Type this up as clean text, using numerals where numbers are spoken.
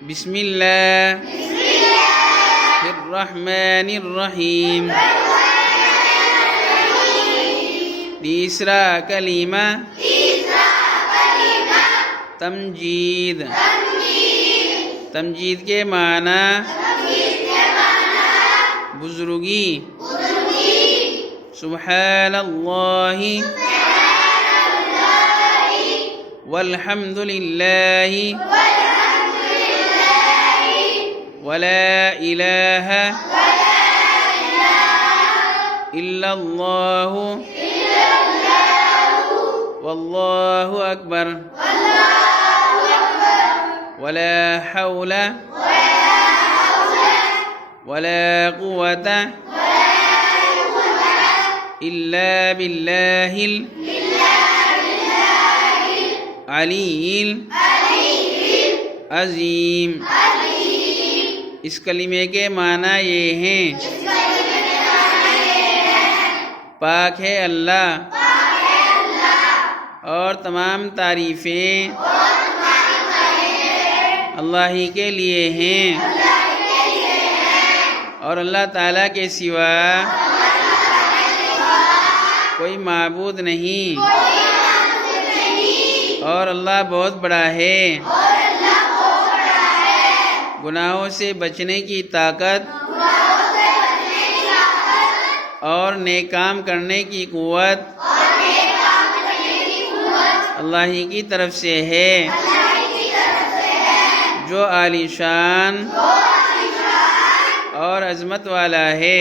بسم اللہ الرحمن الرحیم. تیسرا کلمہ تمجید. تمجید کے معنی بزرگی. سبحان اللہ والحمد للہ ولا الہ الا اللہ واللہ اکبر ولا حول ولا قوة الا باللہ العلی العظیم. اس کلمے کے معنی یہ ہیں: پاک ہے اللہ اور تمام تعریفیں اللہ ہی کے لیے ہیں، اور اللہ تعالیٰ کے سوا کوئی معبود نہیں، اور اللہ بہت بڑا ہے. گناہوں سے بچنے کی طاقت اور نیک کام کرنے کی قوت اللہ ہی کی طرف سے ہے، جو عالی شان اور عظمت والا ہے.